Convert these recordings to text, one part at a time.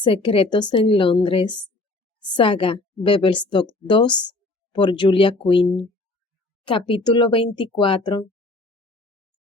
Secretos en Londres. Saga Bevelstock 2 por Julia Quinn. Capítulo 24.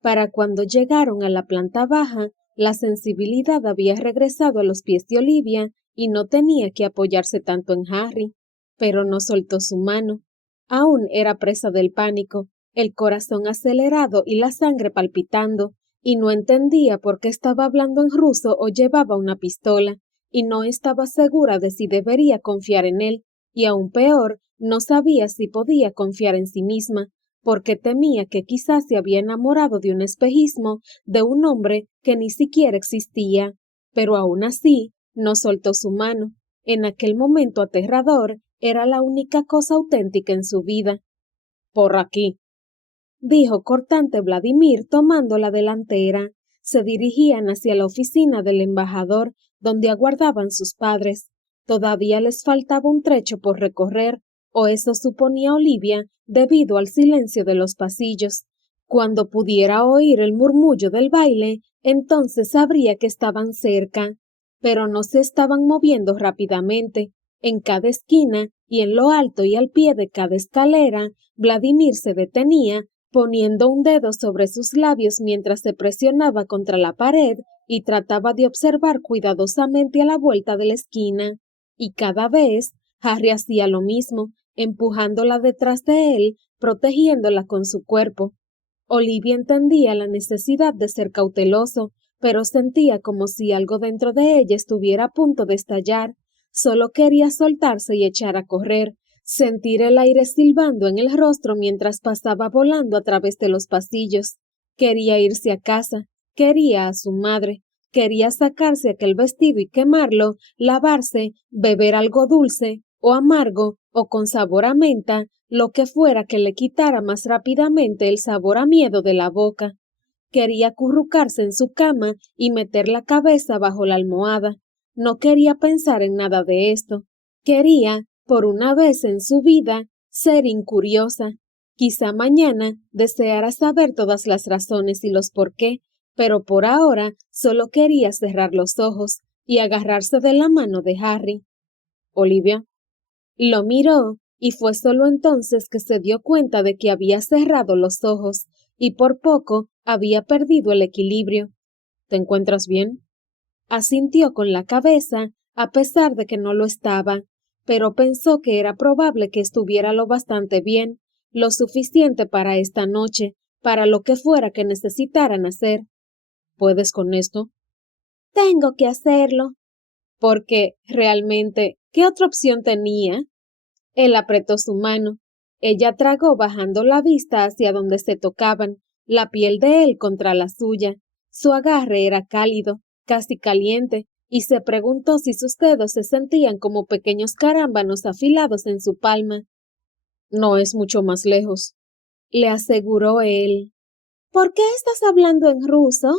Para cuando llegaron a la planta baja, la sensibilidad había regresado a los pies de Olivia y no tenía que apoyarse tanto en Harry, pero no soltó su mano. Aún era presa del pánico, el corazón acelerado y la sangre palpitando, y no entendía por qué estaba hablando en ruso o llevaba una pistola, y no estaba segura de si debería confiar en él, y aún peor, no sabía si podía confiar en sí misma, porque temía que quizás se había enamorado de un espejismo de un hombre que ni siquiera existía. Pero aún así, no soltó su mano. En aquel momento aterrador, era la única cosa auténtica en su vida. «Por aquí», dijo cortante Vladimir tomando la delantera. Se dirigían hacia la oficina del embajador, donde aguardaban sus padres. Todavía les faltaba un trecho por recorrer, o eso suponía Olivia, debido al silencio de los pasillos. Cuando pudiera oír el murmullo del baile, entonces sabría que estaban cerca. Pero no se estaban moviendo rápidamente. En cada esquina, y en lo alto y al pie de cada escalera, Vladimir se detenía, poniendo un dedo sobre sus labios mientras se presionaba contra la pared y trataba de observar cuidadosamente a la vuelta de la esquina. Y cada vez Harry hacía lo mismo, empujándola detrás de él, protegiéndola con su cuerpo. Olivia entendía la necesidad de ser cauteloso, pero sentía como si algo dentro de ella estuviera a punto de estallar. Solo quería soltarse y echar a correr, sentir el aire silbando en el rostro mientras pasaba volando a través de los pasillos. Quería irse a casa, quería a su madre, quería sacarse aquel vestido y quemarlo, lavarse, beber algo dulce, o amargo, o con sabor a menta, lo que fuera que le quitara más rápidamente el sabor a miedo de la boca. Quería acurrucarse en su cama y meter la cabeza bajo la almohada. No quería pensar en nada de esto. Quería, por una vez en su vida, ser incuriosa. Quizá mañana deseara saber todas las razones y los por qué, pero por ahora solo quería cerrar los ojos y agarrarse de la mano de Harry. «Olivia». Lo miró, y fue solo entonces que se dio cuenta de que había cerrado los ojos, y por poco había perdido el equilibrio. «¿Te encuentras bien?». Asintió con la cabeza, a pesar de que no lo estaba, pero pensó que era probable que estuviera lo bastante bien, lo suficiente para esta noche, para lo que fuera que necesitaran hacer. «¿Puedes con esto?». «Tengo que hacerlo». Porque, realmente, ¿qué otra opción tenía? Él apretó su mano. Ella tragó bajando la vista hacia donde se tocaban, la piel de él contra la suya. Su agarre era cálido, casi caliente, y se preguntó si sus dedos se sentían como pequeños carámbanos afilados en su palma. «No es mucho más lejos», le aseguró él. «¿Por qué estás hablando en ruso?».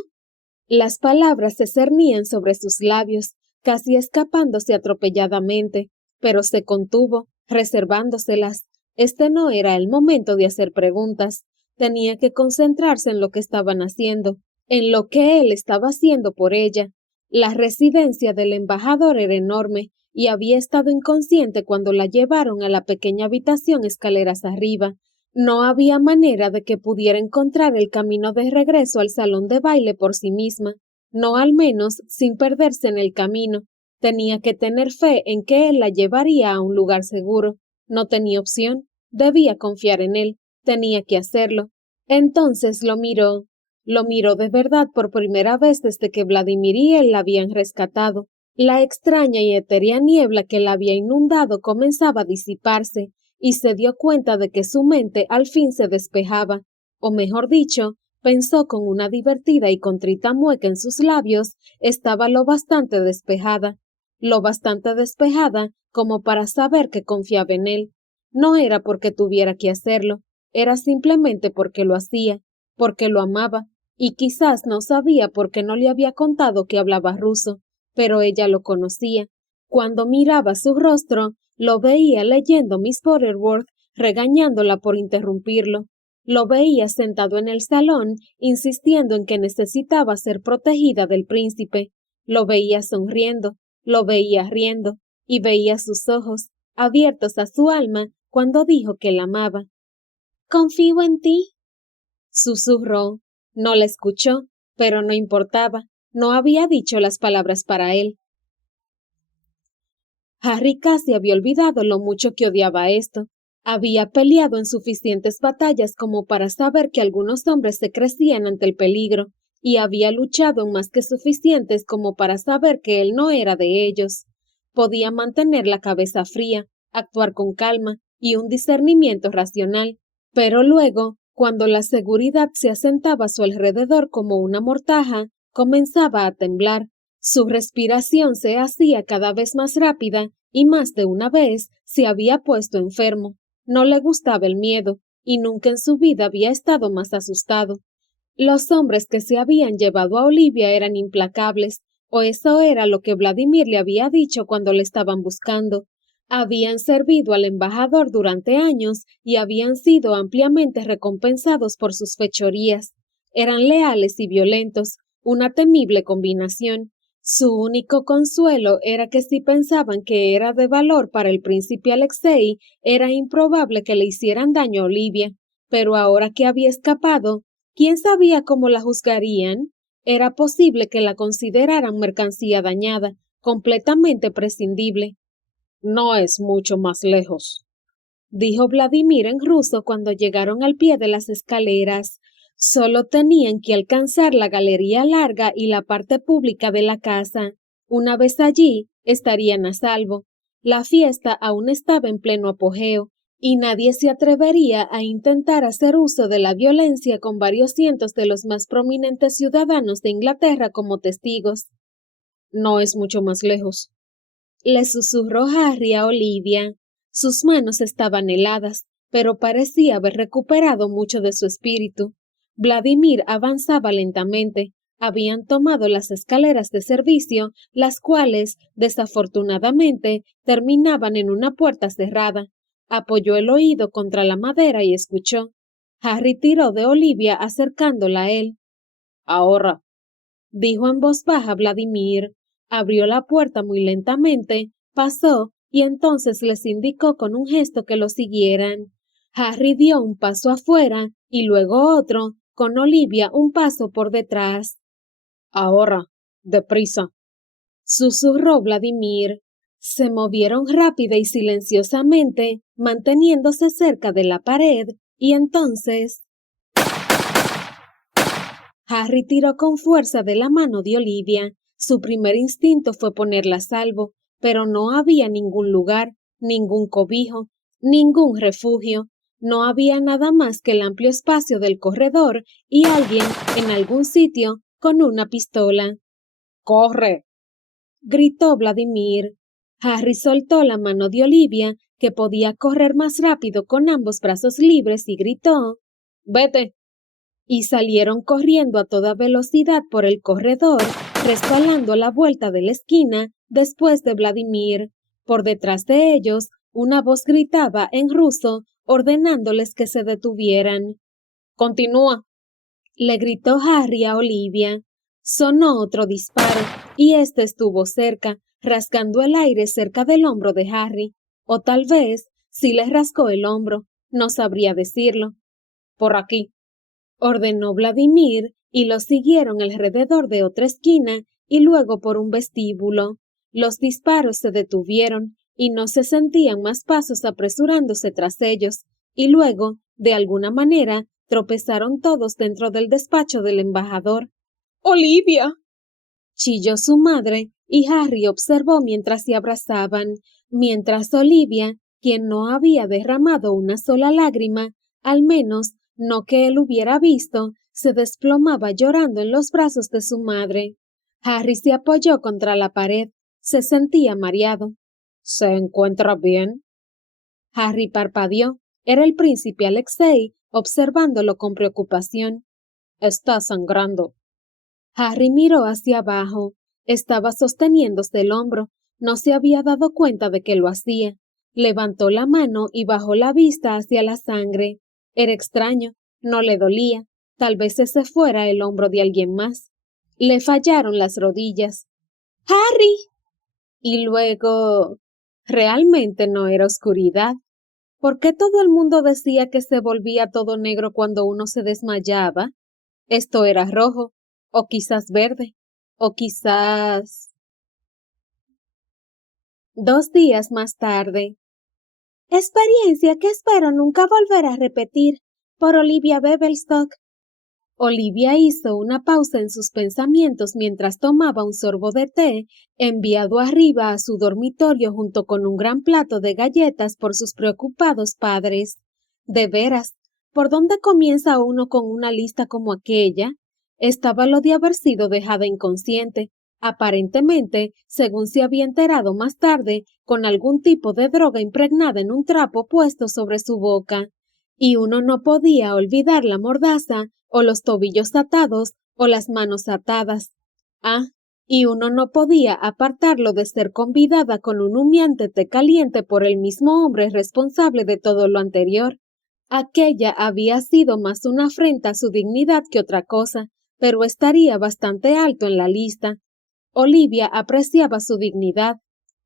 Las palabras se cernían sobre sus labios, casi escapándose atropelladamente, pero se contuvo, reservándoselas. Este no era el momento de hacer preguntas. Tenía que concentrarse en lo que estaban haciendo, en lo que él estaba haciendo por ella. La residencia del embajador era enorme, y había estado inconsciente cuando la llevaron a la pequeña habitación escaleras arriba. No había manera de que pudiera encontrar el camino de regreso al salón de baile por sí misma, no al menos sin perderse en el camino. Tenía que tener fe en que él la llevaría a un lugar seguro. No tenía opción, debía confiar en él, tenía que hacerlo. Entonces lo miró de verdad por primera vez desde que Vladimir y él la habían rescatado. La extraña y etérea niebla que la había inundado comenzaba a disiparse, y se dio cuenta de que su mente al fin se despejaba, o mejor dicho, pensó con una divertida y contrita mueca en sus labios, estaba lo bastante despejada como para saber que confiaba en él. No era porque tuviera que hacerlo, era simplemente porque lo hacía, porque lo amaba, y quizás no sabía por qué no le había contado que hablaba ruso, pero ella lo conocía. Cuando miraba su rostro, lo veía leyendo Miss Butterworth, regañándola por interrumpirlo. Lo veía sentado en el salón, insistiendo en que necesitaba ser protegida del príncipe. Lo veía sonriendo, lo veía riendo, y veía sus ojos, abiertos a su alma, cuando dijo que la amaba. «Confío en ti», susurró. No la escuchó, pero no importaba, no había dicho las palabras para él. Harry casi había olvidado lo mucho que odiaba esto. Había peleado en suficientes batallas como para saber que algunos hombres se crecían ante el peligro, y había luchado en más que suficientes como para saber que él no era de ellos. Podía mantener la cabeza fría, actuar con calma y un discernimiento racional, pero luego, cuando la seguridad se asentaba a su alrededor como una mortaja, comenzaba a temblar. Su respiración se hacía cada vez más rápida y más de una vez se había puesto enfermo. No le gustaba el miedo y nunca en su vida había estado más asustado. Los hombres que se habían llevado a Olivia eran implacables, o eso era lo que Vladimir le había dicho cuando le estaban buscando. Habían servido al embajador durante años y habían sido ampliamente recompensados por sus fechorías. Eran leales y violentos, una temible combinación. Su único consuelo era que si pensaban que era de valor para el príncipe Alexei, era improbable que le hicieran daño a Olivia. Pero ahora que había escapado, ¿quién sabía cómo la juzgarían? Era posible que la consideraran mercancía dañada, completamente prescindible. «No es mucho más lejos», dijo Vladimir en ruso cuando llegaron al pie de las escaleras. Solo tenían que alcanzar la galería larga y la parte pública de la casa. Una vez allí, estarían a salvo. La fiesta aún estaba en pleno apogeo, y nadie se atrevería a intentar hacer uso de la violencia con varios cientos de los más prominentes ciudadanos de Inglaterra como testigos. «No es mucho más lejos», le susurró Harry a Olivia. Sus manos estaban heladas, pero parecía haber recuperado mucho de su espíritu. Vladimir avanzaba lentamente. Habían tomado las escaleras de servicio, las cuales, desafortunadamente, terminaban en una puerta cerrada. Apoyó el oído contra la madera y escuchó. Harry tiró de Olivia acercándola a él. «Ahora», dijo en voz baja Vladimir. Abrió la puerta muy lentamente, pasó y entonces les indicó con un gesto que lo siguieran. Harry dio un paso afuera y luego otro, con Olivia un paso por detrás. «Ahora, deprisa», susurró Vladimir. Se movieron rápida y silenciosamente, manteniéndose cerca de la pared, y entonces Harry tiró con fuerza de la mano de Olivia. Su primer instinto fue ponerla a salvo, pero no había ningún lugar, ningún cobijo, ningún refugio. No había nada más que el amplio espacio del corredor y alguien, en algún sitio, con una pistola. «¡Corre!», gritó Vladimir. Harry soltó la mano de Olivia, que podía correr más rápido con ambos brazos libres, y gritó: «¡Vete!», y salieron corriendo a toda velocidad por el corredor, resbalando a la vuelta de la esquina después de Vladimir. Por detrás de ellos, una voz gritaba en ruso, ordenándoles que se detuvieran. «¡Continúa!», le gritó Harry a Olivia. Sonó otro disparo, y éste estuvo cerca, rasgando el aire cerca del hombro de Harry. O tal vez, si le rascó el hombro, no sabría decirlo. «Por aquí», ordenó Vladimir, y lo siguieron alrededor de otra esquina y luego por un vestíbulo. Los disparos se detuvieron y no se sentían más pasos apresurándose tras ellos, y luego, de alguna manera, tropezaron todos dentro del despacho del embajador. «¡Olivia!», chilló su madre, y Harry observó mientras se abrazaban, mientras Olivia, quien no había derramado una sola lágrima, al menos no que él hubiera visto, se desplomaba llorando en los brazos de su madre. Harry se apoyó contra la pared. Se sentía mareado. «¿Se encuentra bien?», Harry parpadeó. Era el príncipe Alexei, observándolo con preocupación. «Está sangrando». Harry miró hacia abajo. Estaba sosteniéndose el hombro. No se había dado cuenta de que lo hacía. Levantó la mano y bajó la vista hacia la sangre. Era extraño. No le dolía. Tal vez ese fuera el hombro de alguien más. Le fallaron las rodillas. «¡Harry!», Y luego, realmente no era oscuridad. ¿Por qué todo el mundo decía que se volvía todo negro cuando uno se desmayaba? Esto era rojo, o quizás verde, o quizás... 2 días más tarde. Experiencia que espero nunca volver a repetir, por Olivia Bevelstock. Olivia hizo una pausa en sus pensamientos mientras tomaba un sorbo de té, enviado arriba a su dormitorio junto con un gran plato de galletas por sus preocupados padres. De veras, ¿por dónde comienza uno con una lista como aquella? Estaba lo de haber sido dejada inconsciente, aparentemente, según se había enterado más tarde, con algún tipo de droga impregnada en un trapo puesto sobre su boca. Y uno no podía olvidar la mordaza, o los tobillos atados, o las manos atadas. Ah, y uno no podía apartarlo de ser convidada con un humeante té caliente por el mismo hombre responsable de todo lo anterior. Aquella había sido más una afrenta a su dignidad que otra cosa, pero estaría bastante alto en la lista. Olivia apreciaba su dignidad.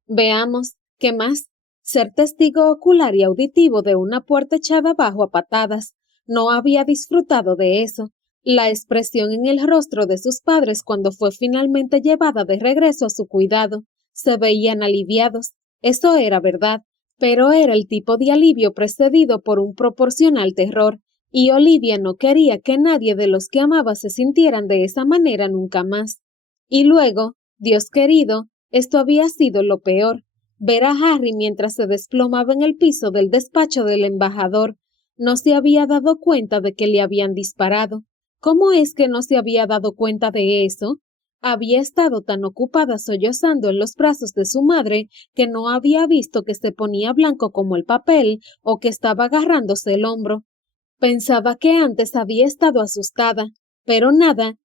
Veamos, ¿qué más? Ser testigo ocular y auditivo de una puerta echada abajo a patadas. No había disfrutado de eso. La expresión en el rostro de sus padres cuando fue finalmente llevada de regreso a su cuidado. Se veían aliviados. Eso era verdad, pero era el tipo de alivio precedido por un proporcional terror, y Olivia no quería que nadie de los que amaba se sintieran de esa manera nunca más. Y luego, Dios querido, esto había sido lo peor. Ver a Harry mientras se desplomaba en el piso del despacho del embajador. No se había dado cuenta de que le habían disparado. ¿Cómo es que no se había dado cuenta de eso? Había estado tan ocupada sollozando en los brazos de su madre que no había visto que se ponía blanco como el papel o que estaba agarrándose el hombro. Pensaba que antes había estado asustada, pero nada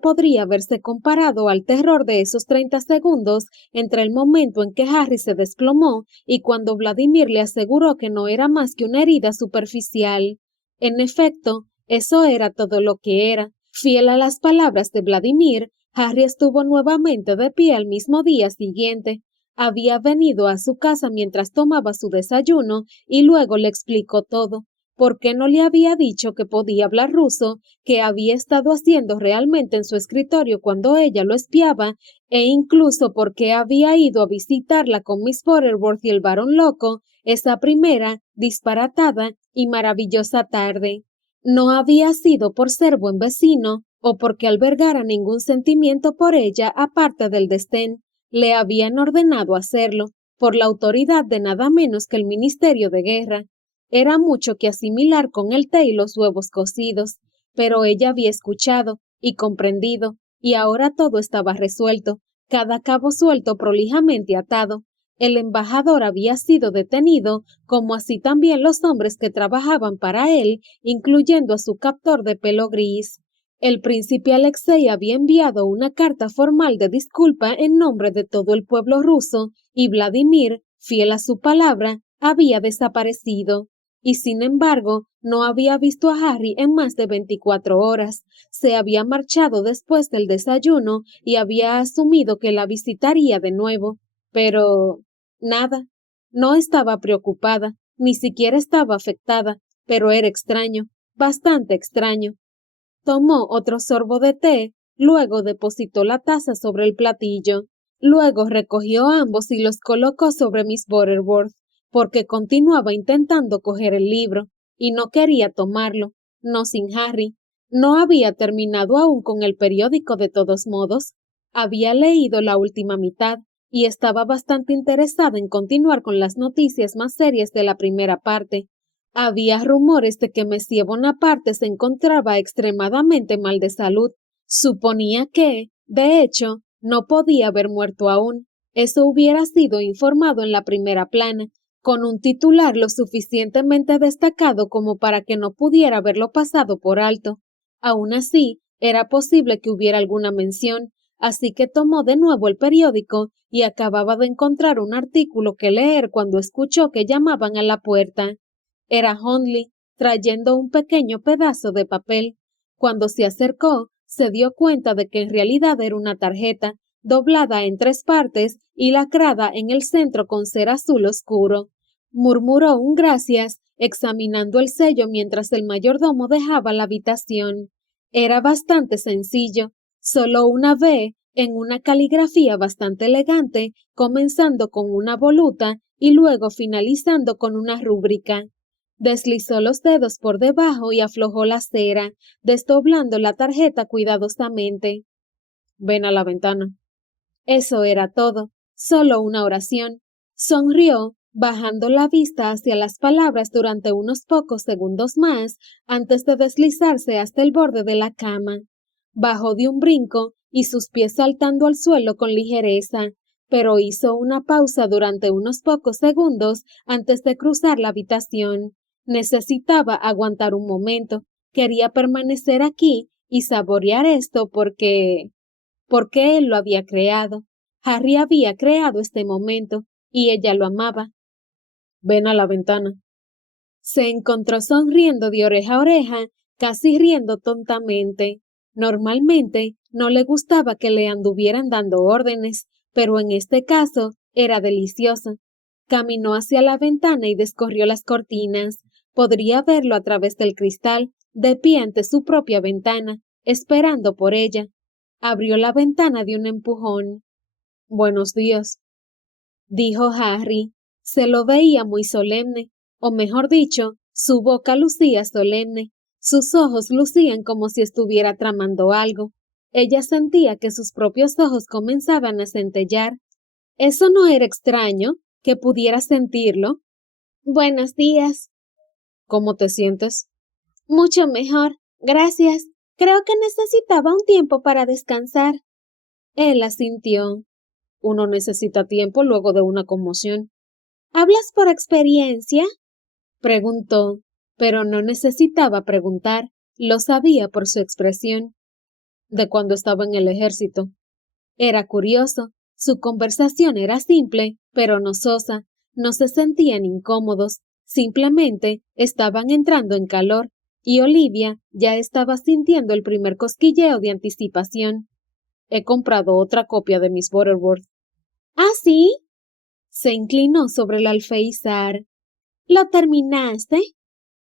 podría haberse comparado al terror de esos 30 segundos entre el momento en que Harry se desplomó y cuando Vladimir le aseguró que no era más que una herida superficial. En efecto, eso era todo lo que era. Fiel a las palabras de Vladimir, Harry estuvo nuevamente de pie al mismo día siguiente. Había venido a su casa mientras tomaba su desayuno y luego le explicó todo. ¿Por qué no le había dicho que podía hablar ruso, qué había estado haciendo realmente en su escritorio cuando ella lo espiaba, e incluso por qué había ido a visitarla con Miss Butterworth y el varón loco esa primera, disparatada y maravillosa tarde? No había sido por ser buen vecino, o porque albergara ningún sentimiento por ella aparte del desdén. Le habían ordenado hacerlo, por la autoridad de nada menos que el Ministerio de Guerra. Era mucho que asimilar con el té y los huevos cocidos, pero ella había escuchado y comprendido, y ahora todo estaba resuelto, cada cabo suelto prolijamente atado. El embajador había sido detenido, como así también los hombres que trabajaban para él, incluyendo a su captor de pelo gris. El príncipe Alexei había enviado una carta formal de disculpa en nombre de todo el pueblo ruso, y Vladimir, fiel a su palabra, había desaparecido. Y sin embargo, no había visto a Harry en más de 24 horas. Se había marchado después del desayuno y había asumido que la visitaría de nuevo. Pero nada. No estaba preocupada, ni siquiera estaba afectada, pero era extraño, bastante extraño. Tomó otro sorbo de té, luego depositó la taza sobre el platillo. Luego recogió ambos y los colocó sobre Miss Butterworth, porque continuaba intentando coger el libro, y no quería tomarlo, no sin Harry. No había terminado aún con el periódico de todos modos. Había leído la última mitad, y estaba bastante interesada en continuar con las noticias más serias de la primera parte. Había rumores de que Monsieur Bonaparte se encontraba extremadamente mal de salud. Suponía que, de hecho, no podía haber muerto aún. Eso hubiera sido informado en la primera plana, con un titular lo suficientemente destacado como para que no pudiera haberlo pasado por alto. Aún así, era posible que hubiera alguna mención, así que tomó de nuevo el periódico y acababa de encontrar un artículo que leer cuando escuchó que llamaban a la puerta. Era Hundley, trayendo un pequeño pedazo de papel. Cuando se acercó, se dio cuenta de que en realidad era una tarjeta, doblada en 3 partes y lacrada en el centro con cera azul oscuro. Murmuró un gracias, examinando el sello mientras el mayordomo dejaba la habitación. Era bastante sencillo, solo una V en una caligrafía bastante elegante, comenzando con una voluta y luego finalizando con una rúbrica. Deslizó los dedos por debajo y aflojó la cera, desdoblando la tarjeta cuidadosamente. Ven a la ventana. Eso era todo, solo una oración. Sonrió, bajando la vista hacia las palabras durante unos pocos segundos más, antes de deslizarse hasta el borde de la cama. Bajó de un brinco y sus pies saltando al suelo con ligereza, pero hizo una pausa durante unos pocos segundos antes de cruzar la habitación. Necesitaba aguantar un momento. Quería permanecer aquí y saborear esto porque él lo había creado. Harry había creado este momento y ella lo amaba. Ven a la ventana. Se encontró sonriendo de oreja a oreja, casi riendo tontamente. Normalmente no le gustaba que le anduvieran dando órdenes, pero en este caso era delicioso. Caminó hacia la ventana y descorrió las cortinas. Podría verlo a través del cristal, de pie ante su propia ventana, esperando por ella. Abrió la ventana de un empujón. Buenos días, dijo Harry. Se lo veía muy solemne, o mejor dicho, su boca lucía solemne. Sus ojos lucían como si estuviera tramando algo. Ella sentía que sus propios ojos comenzaban a centellear. Eso no era extraño, que pudiera sentirlo. Buenos días. ¿Cómo te sientes? Mucho mejor, gracias. Creo que necesitaba un tiempo para descansar. Él asintió. Uno necesita tiempo luego de una conmoción. ¿Hablas por experiencia? Preguntó, pero no necesitaba preguntar, lo sabía por su expresión. De cuando estaba en el ejército. Era curioso, su conversación era simple, pero no sosa, no se sentían incómodos, simplemente estaban entrando en calor, y Olivia ya estaba sintiendo el primer cosquilleo de anticipación. He comprado otra copia de Miss Butterworth. ¿Ah, sí? Se inclinó sobre el alféizar. ¿Lo terminaste?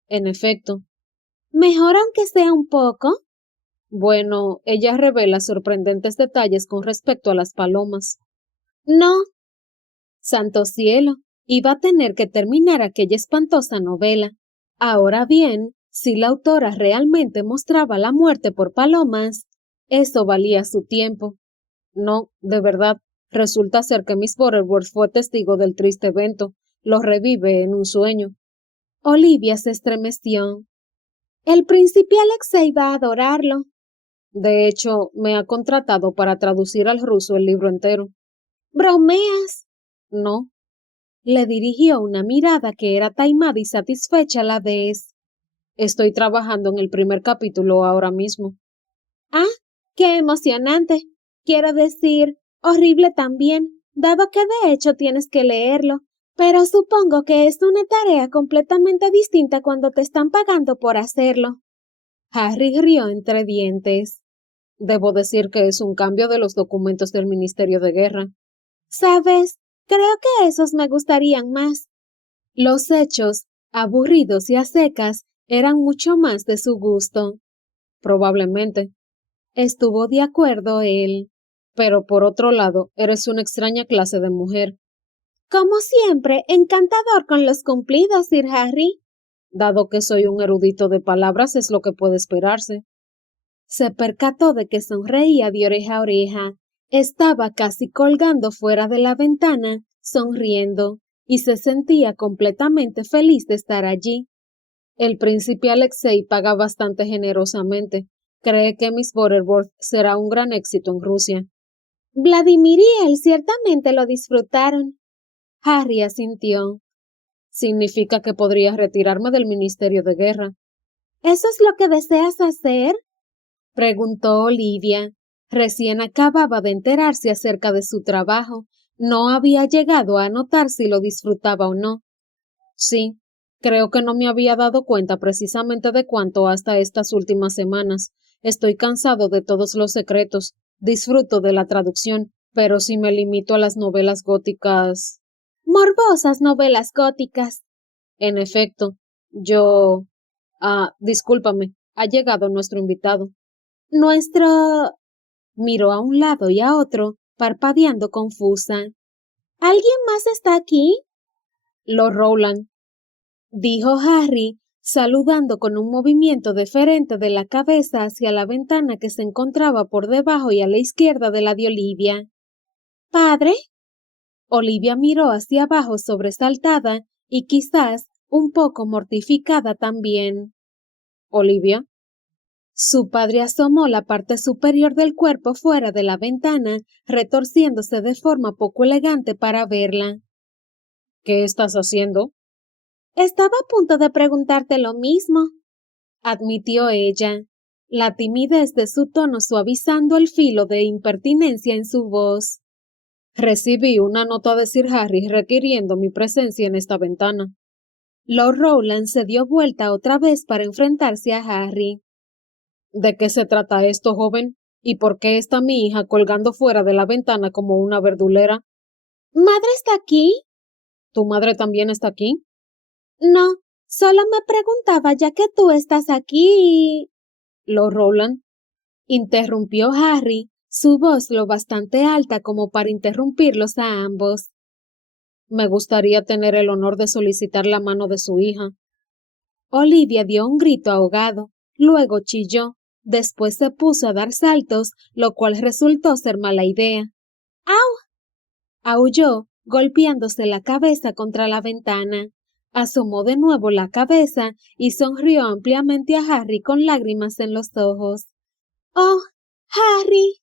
En efecto. ¿Mejor aunque sea un poco? Bueno, ella revela sorprendentes detalles con respecto a las palomas. No. Santo cielo, iba a tener que terminar aquella espantosa novela. Ahora bien, si la autora realmente mostraba la muerte por palomas, eso valía su tiempo. No, de verdad, resulta ser que Miss Butterworth fue testigo del triste evento. Lo revive en un sueño. Olivia se estremeció. El príncipe Alexei va a adorarlo. De hecho, me ha contratado para traducir al ruso el libro entero. ¿Bromeas? No. Le dirigió una mirada que era taimada y satisfecha a la vez. Estoy trabajando en el primer capítulo ahora mismo. Ah, qué emocionante. Quiero decir, horrible también, dado que de hecho tienes que leerlo. Pero supongo que es una tarea completamente distinta cuando te están pagando por hacerlo. Harry rió entre dientes. Debo decir que es un cambio de los documentos del Ministerio de Guerra. ¿Sabes? Creo que esos me gustarían más. Los hechos, aburridos y a secas, eran mucho más de su gusto. Probablemente. Estuvo de acuerdo él. Pero por otro lado, eres una extraña clase de mujer. Como siempre, encantador con los cumplidos, Sir Harry. Dado que soy un erudito de palabras, es lo que puede esperarse. Se percató de que sonreía de oreja a oreja. Estaba casi colgando fuera de la ventana, sonriendo, y se sentía completamente feliz de estar allí. El príncipe Alexei paga bastante generosamente. Cree que Miss Butterworth será un gran éxito en Rusia. Vladimir y él ciertamente lo disfrutaron. Harry asintió. Significa que podría retirarme del Ministerio de Guerra. ¿Eso es lo que deseas hacer? Preguntó Olivia. Recién acababa de enterarse acerca de su trabajo. No había llegado a notar si lo disfrutaba o no. Sí, creo que no me había dado cuenta precisamente de cuánto hasta estas últimas semanas. Estoy cansado de todos los secretos. Disfruto de la traducción. Pero si me limito a las novelas góticas. Morbosas novelas góticas. En efecto, yo... discúlpame, ha llegado nuestro invitado. Nuestro... Miró a un lado y a otro, parpadeando confusa. ¿Alguien más está aquí? Lord Rowland, dijo Harry, saludando con un movimiento deferente de la cabeza hacia la ventana que se encontraba por debajo y a la izquierda de la de Olivia. ¿Padre? Olivia miró hacia abajo sobresaltada y quizás un poco mortificada también. ¿Olivia? Su padre asomó la parte superior del cuerpo fuera de la ventana, retorciéndose de forma poco elegante para verla. ¿Qué estás haciendo? Estaba a punto de preguntarte lo mismo, admitió ella, la timidez de su tono suavizando el filo de impertinencia en su voz. Recibí una nota de Sir Harry requiriendo mi presencia en esta ventana. Lord Rowland se dio vuelta otra vez para enfrentarse a Harry. ¿De qué se trata esto, joven? ¿Y por qué está mi hija colgando fuera de la ventana como una verdulera? ¿Madre está aquí? ¿Tu madre también está aquí? No, solo me preguntaba ya que tú estás aquí. Lord Rowland, interrumpió Harry, su voz lo bastante alta como para interrumpirlos a ambos. Me gustaría tener el honor de solicitar la mano de su hija. Olivia dio un grito ahogado, luego chilló, después se puso a dar saltos, lo cual resultó ser mala idea. ¡Au! Aulló, golpeándose la cabeza contra la ventana. Asomó de nuevo la cabeza y sonrió ampliamente a Harry con lágrimas en los ojos. ¡Oh, Harry!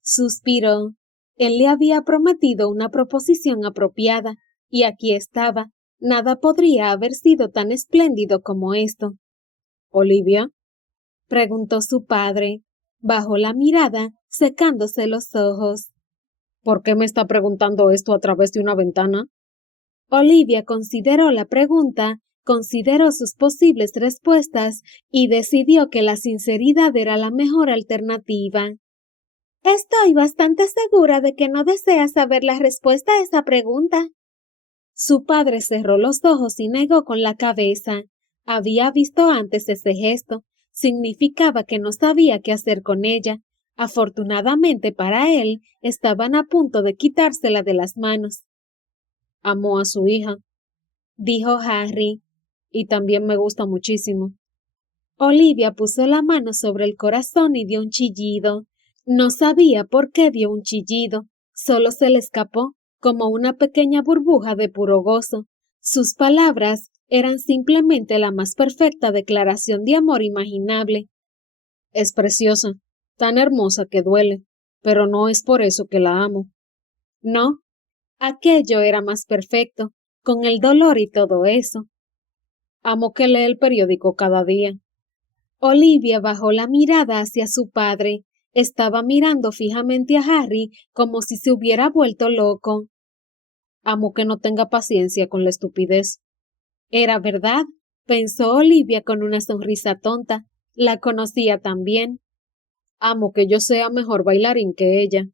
Suspiró. Él le había prometido una proposición apropiada, y aquí estaba. Nada podría haber sido tan espléndido como esto. ¿Olivia? Preguntó su padre. Bajó la mirada, secándose los ojos. ¿Por qué me está preguntando esto a través de una ventana? Olivia consideró la pregunta, consideró sus posibles respuestas y decidió que la sinceridad era la mejor alternativa. Estoy bastante segura de que no deseas saber la respuesta a esa pregunta. Su padre cerró los ojos y negó con la cabeza. Había visto antes ese gesto. Significaba que no sabía qué hacer con ella. Afortunadamente para él, estaban a punto de quitársela de las manos. Amo a su hija, dijo Harry, y también me gusta muchísimo. Olivia puso la mano sobre el corazón y dio un chillido. No sabía por qué dio un chillido, solo se le escapó, como una pequeña burbuja de puro gozo. Sus palabras eran simplemente la más perfecta declaración de amor imaginable. Es preciosa, tan hermosa que duele, pero no es por eso que la amo. No, aquello era más perfecto, con el dolor y todo eso. Amo que lee el periódico cada día. Olivia bajó la mirada hacia su padre. Estaba mirando fijamente a Harry como si se hubiera vuelto loco. Amo que no tenga paciencia con la estupidez. Era verdad, pensó Olivia con una sonrisa tonta. La conocía también. Amo que yo sea mejor bailarín que ella.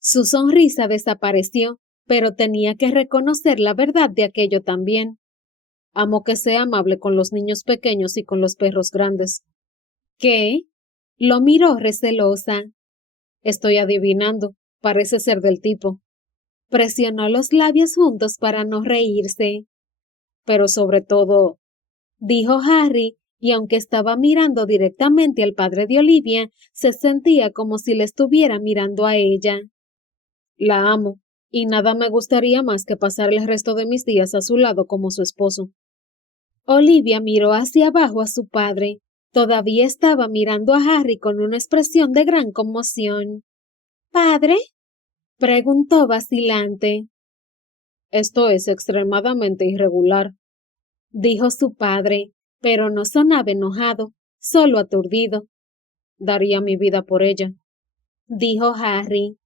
Su sonrisa desapareció, pero tenía que reconocer la verdad de aquello también. Amo que sea amable con los niños pequeños y con los perros grandes. ¿Qué? Lo miró recelosa. Estoy adivinando, parece ser del tipo. Presionó los labios juntos para no reírse. Pero sobre todo, dijo Harry, y aunque estaba mirando directamente al padre de Olivia, se sentía como si le estuviera mirando a ella. La amo, y nada me gustaría más que pasar el resto de mis días a su lado como su esposo. Olivia miró hacia abajo a su padre. Todavía estaba mirando a Harry con una expresión de gran conmoción. ¿Padre? Preguntó vacilante. Esto es extremadamente irregular, dijo su padre, pero no sonaba enojado, solo aturdido. Daría mi vida por ella, dijo Harry.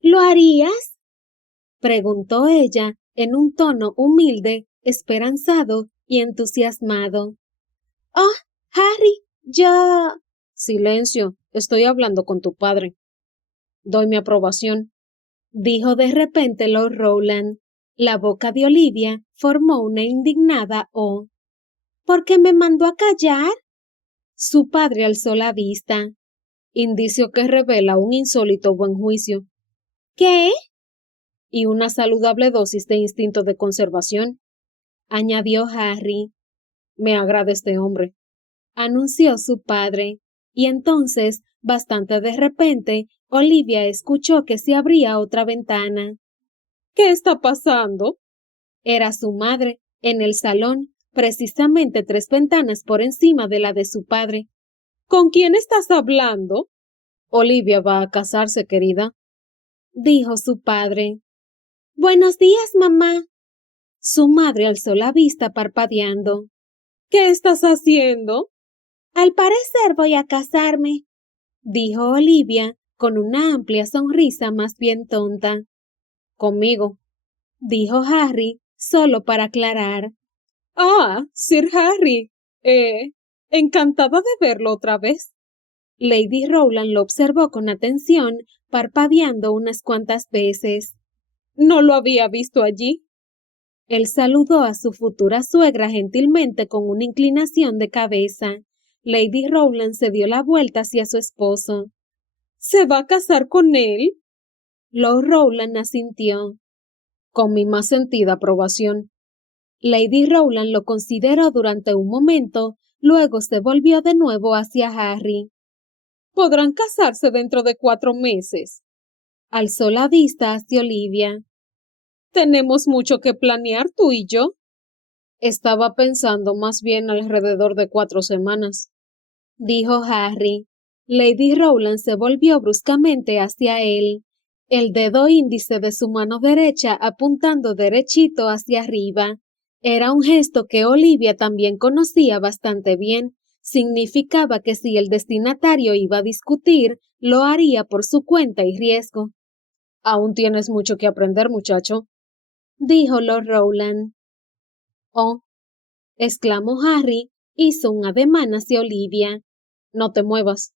¿Lo harías? Preguntó ella en un tono humilde, esperanzado y entusiasmado. Oh, Harry, yo... Silencio, estoy hablando con tu padre. Doy mi aprobación, dijo de repente Lord Rowland. La boca de Olivia formó una indignada O. ¿Por qué me mandó a callar? Su padre alzó la vista, indicio que revela un insólito buen juicio. ¿Qué? Y una saludable dosis de instinto de conservación, añadió Harry. Me agrada este hombre, anunció su padre, y entonces, bastante de repente, Olivia escuchó que se abría otra ventana. ¿Qué está pasando? Era su madre, en el salón, precisamente 3 ventanas por encima de la de su padre. ¿Con quién estás hablando? Olivia va a casarse, querida, dijo su padre. Buenos días, mamá. Su madre alzó la vista parpadeando. ¿Qué estás haciendo? Al parecer voy a casarme, dijo Olivia con una amplia sonrisa más bien tonta. Conmigo, dijo Harry, solo para aclarar. Ah, Sir Harry. Encantada de verlo otra vez. Lady Rowland lo observó con atención, parpadeando unas cuantas veces. No lo había visto allí. Él saludó a su futura suegra gentilmente con una inclinación de cabeza. Lady Rowland se dio la vuelta hacia su esposo. ¿Se va a casar con él? Lord Rowland asintió. Con mi más sentida aprobación. Lady Rowland lo consideró durante un momento, luego se volvió de nuevo hacia Harry. Podrán casarse dentro de 4 meses. Alzó la vista hacia Olivia. Tenemos mucho que planear tú y yo. Estaba pensando más bien alrededor de 4 semanas, dijo Harry. Lady Rowland se volvió bruscamente hacia él, el dedo índice de su mano derecha apuntando derechito hacia arriba. Era un gesto que Olivia también conocía bastante bien. Significaba que si el destinatario iba a discutir, lo haría por su cuenta y riesgo. Aún tienes mucho que aprender, muchacho, dijo Lord Rowland. Oh, exclamó Harry, hizo un ademán hacia Olivia. No te muevas.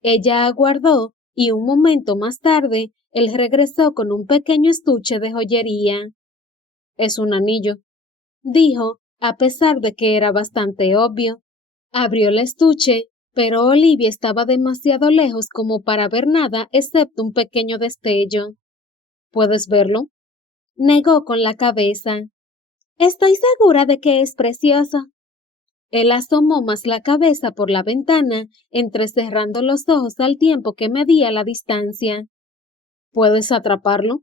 Ella aguardó y un momento más tarde él regresó con un pequeño estuche de joyería. Es un anillo, dijo, a pesar de que era bastante obvio. Abrió el estuche, pero Olivia estaba demasiado lejos como para ver nada excepto un pequeño destello. ¿Puedes verlo? Negó con la cabeza. Estoy segura de que es precioso. Él asomó más la cabeza por la ventana, entrecerrando los ojos al tiempo que medía la distancia. ¿Puedes atraparlo?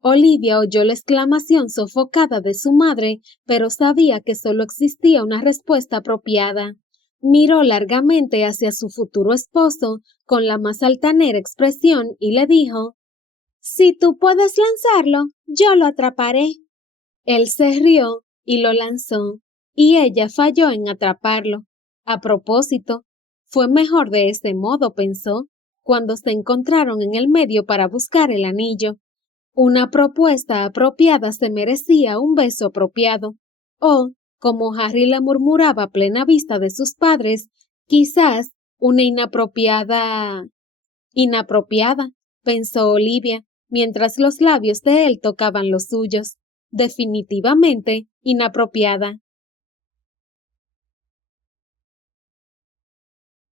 Olivia oyó la exclamación sofocada de su madre, pero sabía que solo existía una respuesta apropiada. Miró largamente hacia su futuro esposo, con la más altanera expresión, y le dijo, Si tú puedes lanzarlo, yo lo atraparé. Él se rió y lo lanzó, y ella falló en atraparlo. A propósito, fue mejor de ese modo, pensó, cuando se encontraron en el medio para buscar el anillo. Una propuesta apropiada se merecía un beso apropiado. O, como Harry la murmuraba a plena vista de sus padres, quizás una inapropiada. Inapropiada, pensó Olivia, mientras los labios de él tocaban los suyos. Definitivamente inapropiada.